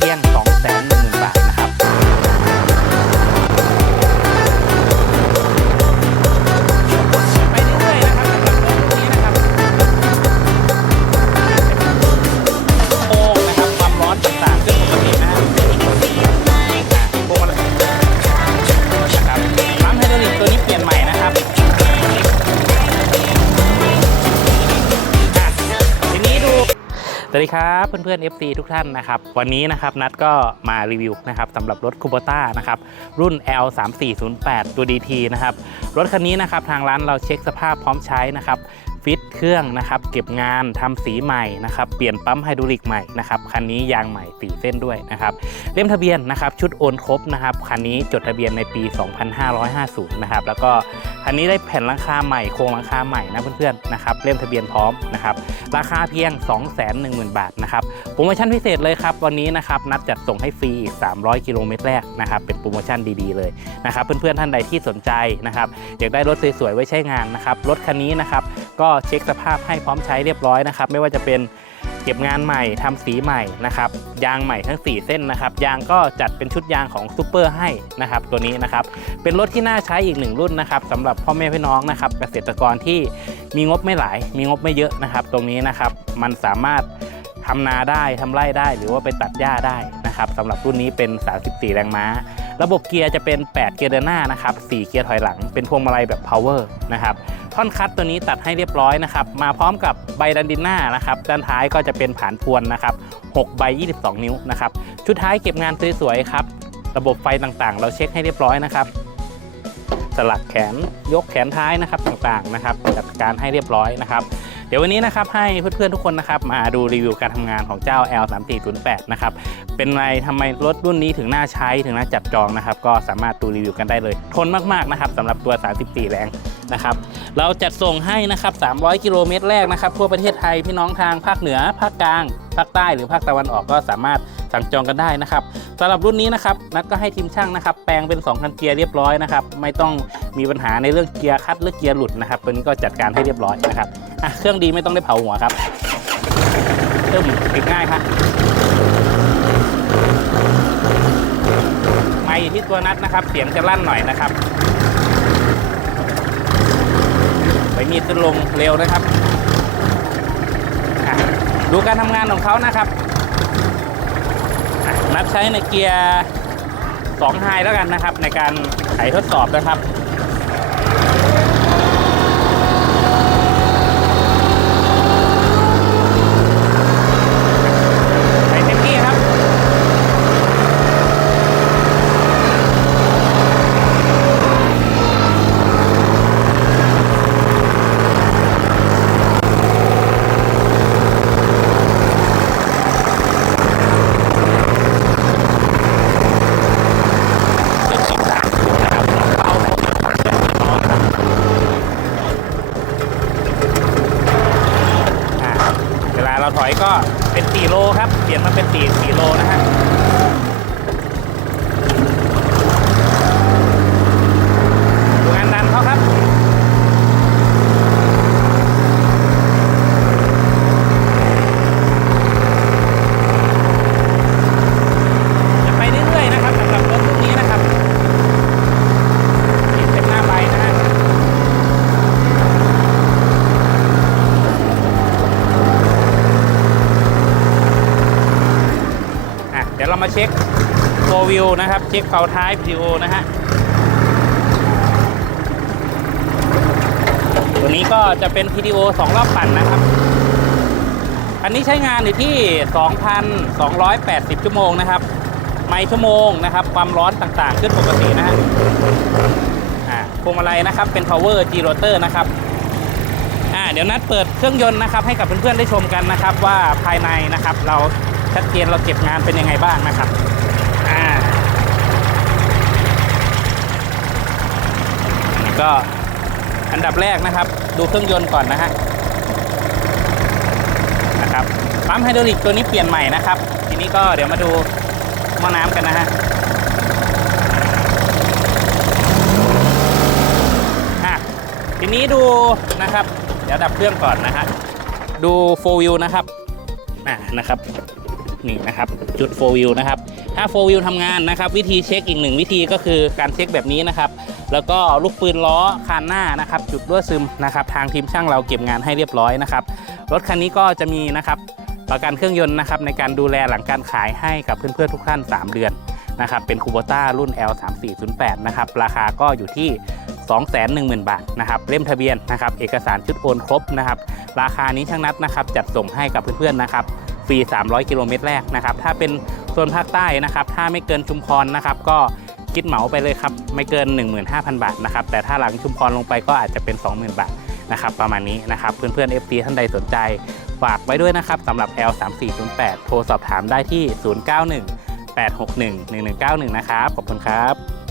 เสวัสดีครับเพื่อนๆ FC ทุกท่านนะครับวันนี้นะครับนัดก็มารีวิวนะครับสำหรับรถคู b ต้านะครับรุ่น L 3 4 0 8ตัว DT นะครับรถคันนี้นะครับทางร้านเราเช็คสภาพพร้อมใช้นะครับ ฟิตเครื่องนะครับเก็บงานทำสีใหม่นะครับเปลี่ยนปั๊มไฮดรอลิกใหม่นะครับคันนี้ยางใหม่สีเส้นด้วยนะครับเล่มทะเบียนนะครับชุดโอนครบนะครับคันนี้จดทะเบียนในปี 2550นะครับแล้วก็คันนี้ได้แผ่นหลังคาใหม่โครงหลังคาใหม่นะเพื่อนๆนะครับเล่มทะเบียนพร้อมนะครับราคาเพียง 210,000 บาทนะครับโปรโมชั่นพิเศษเลยครับวันนี้นะครับนัดจัดส่งให้ฟรีอีก 300 กิโลเมตรแรกนะครับเป็นโปรโมชั่นดีๆเลยนะครับเพื่อนๆท่านใดที่สนใจนะครับอยากได้รถสวยๆไว้ใช้งานนะครับรถคันนี้นะครับก็เช็คสภาพให้พร้อมใช้เรียบร้อยนะครับ ไม่ว่าจะเป็นเก็บงานใหม่ทำสีใหม่นะครับยางใหม่ทั้ง 4 เส้นนะครับยางก็จัดเป็นชุดยางของซูเปอร์ให้นะครับตัวนี้นะครับเป็นรถที่น่าใช้อีกหนึ่งรุ่นนะครับสำหรับพ่อแม่พี่น้องนะครับเกษตรกรที่มีงบไม่หลาย มีงบไม่เยอะนะครับ ตรงนี้นะครับมันสามารถทำนาได้ทำไร่ได้หรือว่าไปตัดหญ้าได้นะครับสำหรับรุ่นนี้เป็น 34 แรงม้า ระบบเกียร์จะเป็น 8 เกียร์เดินหน้านะครับ 4 เกียร์ถอยหลัง เป็นพวงมาลัยแบบ power นะครับ ท่อนคัดตัวนี้ตัดให้เรียบร้อยนะครับมาพร้อมกับใบดันดินหน้านะครับด้านท้ายก็จะเป็นผานพวนนะครับ6ใบ 22 นิ้วนะครับชุดท้ายเก็บงานสวยๆครับระบบไฟต่างๆ เราเช็คให้เรียบร้อยนะครับ สลักแขนยกแขนท้ายนะครับต่างๆนะครับจัดการให้เรียบร้อยนะครับเดี๋ยววันนี้นะครับให้เพื่อนๆทุกคนนะครับมาดูรีวิวการทำงานของเจ้า L 3 4 0 8 นะครับเป็นไรทำไมรถรุ่นนี้ถึงน่าใช้ถึงน่าจับจองนะครับ ก็สามารถดูรีวิวกันได้เลย ทนมากๆนะครับสำหรับตัว 34 แรง นะครับเราจัดส่งให้นะครับ 300 กิโลเมตรแรกนะครับทั่วประเทศไทยพี่น้องทางภาคเหนือ ภาคกลาง ภาคใต้หรือภาคตะวันออกก็สามารถสั่งจองกันได้นะครับสำหรับรุ่นนี้นะครับนัดก็ให้ทีมช่างนะครับ แปลงเป็น2คันเกียร์เรียบร้อยนะครับไม่ต้องมีปัญหาในเรื่องเกียร์คัดหรือเกียร์หลุดนะครับตัวนี้ก็จัดการให้เรียบร้อยนะครับอะเครื่องดีไม่ต้องได้เผาหัวครับเริ่มติดง่ายครับไม่ที่ตัวนัดนะครับ เสียงจะลั่นหน่อยนะครับ ไปมีดจะลงเร็วนะครับ ดูการทำงานของเขานะครับ นับใช้ในเกียร์2ไฮแล้วกันนะครับ ในการไขทดสอบนะครับ ไปเต็มที่ครับ อ่าเวลาเราถอยก็เป็น 4 โลครับ เปลี่ยนมาเป็น4 4โลนะฮะดูงานดันเขาครับ จะไปเรื่อยๆนะครับสำหรับรถรุ่นนี้นะครับนี่เป็นหน้าใบนะฮะ อะ เรามาเช็คโฟวิวนะครับ เช็คเผาท้ายวิดีโอนะฮะตัวนี้ก็จะเป็น PDO 2 รอบปั่นนะครับ อันนี้ใช้งานอยู่ที่ 2,280 ชั่วโมงนะครับ ไมล์ชั่วโมงนะครับ ความร้อนต่างๆ ขึ้นปกตินะฮะพวงมาลัยนะครับ เป็น power G rotor นะครับเดี๋ยวนัดเปิดเครื่องยนต์นะครับ ให้กับเพื่อนๆได้ชมกันนะครับ ว่าภายในนะครับเรา ชัดเจนเราเก็บงานเป็นยังไงบ้างนะครับอ่าอันนี้ก็อันดับแรกนะครับ ดูเครื่องยนต์ก่อนนะฮะนะครับปั๊มไฮดรอลิกตัวนี้เปลี่ยนใหม่นะครับ ทีนี้ก็เดี๋ยวมาดูหม้อน้ำกันนะฮะอะทีนี้ดูนะครับ เดี๋ยวดับเครื่องก่อนนะฮะดูโฟวิวนะครับ อะนะครับ นี่นะครับจุด4 wheel นะครับถ้า4 wheel ทำงานนะครับ วิธีเช็คอีกหนึ่งวิธีก็คือการเช็คแบบนี้นะครับ แล้วก็ลูกปืนล้อคานหน้านะครับ จุดรั่วซึมนะครับ ทางทีมช่างเราเก็บงานให้เรียบร้อยนะครับรถคันนี้ก็จะมีนะครับประกันเครื่องยนต์นะครับในการดูแลหลังการขายให้กับเพื่อนๆทุกท่าน 3 เดือนนะครับเป็นคูโบต้ารุ่น L3408 นะครับราคาก็อยู่ที่ 210,000 บาทนะครับเล่มทะเบียนนะครับเอกสารชุดโอนครบนะครับราคานี้ช่างนัดนะครับจัดส่งให้กับเพื่อนๆนะครับ ฟรี 300 กิโลเมตรแรกนะครับ ถ้าเป็นโซนภาคใต้นะครับ ถ้าไม่เกินชุมพรนะครับ ก็คิดเหมาไปเลยครับ ไม่เกิน 15,000 บาทนะครับ แต่ถ้าหลังชุมพรลงไปก็อาจจะเป็น 20,000 บาทนะครับ ประมาณนี้นะครับ เพื่อนๆ FT ท่านใดสนใจ ฝากไว้ด้วยนะครับสำหรับ L3408 โทรสอบถามได้ที่ 091 861 1191 นะครับ ขอบคุณครับ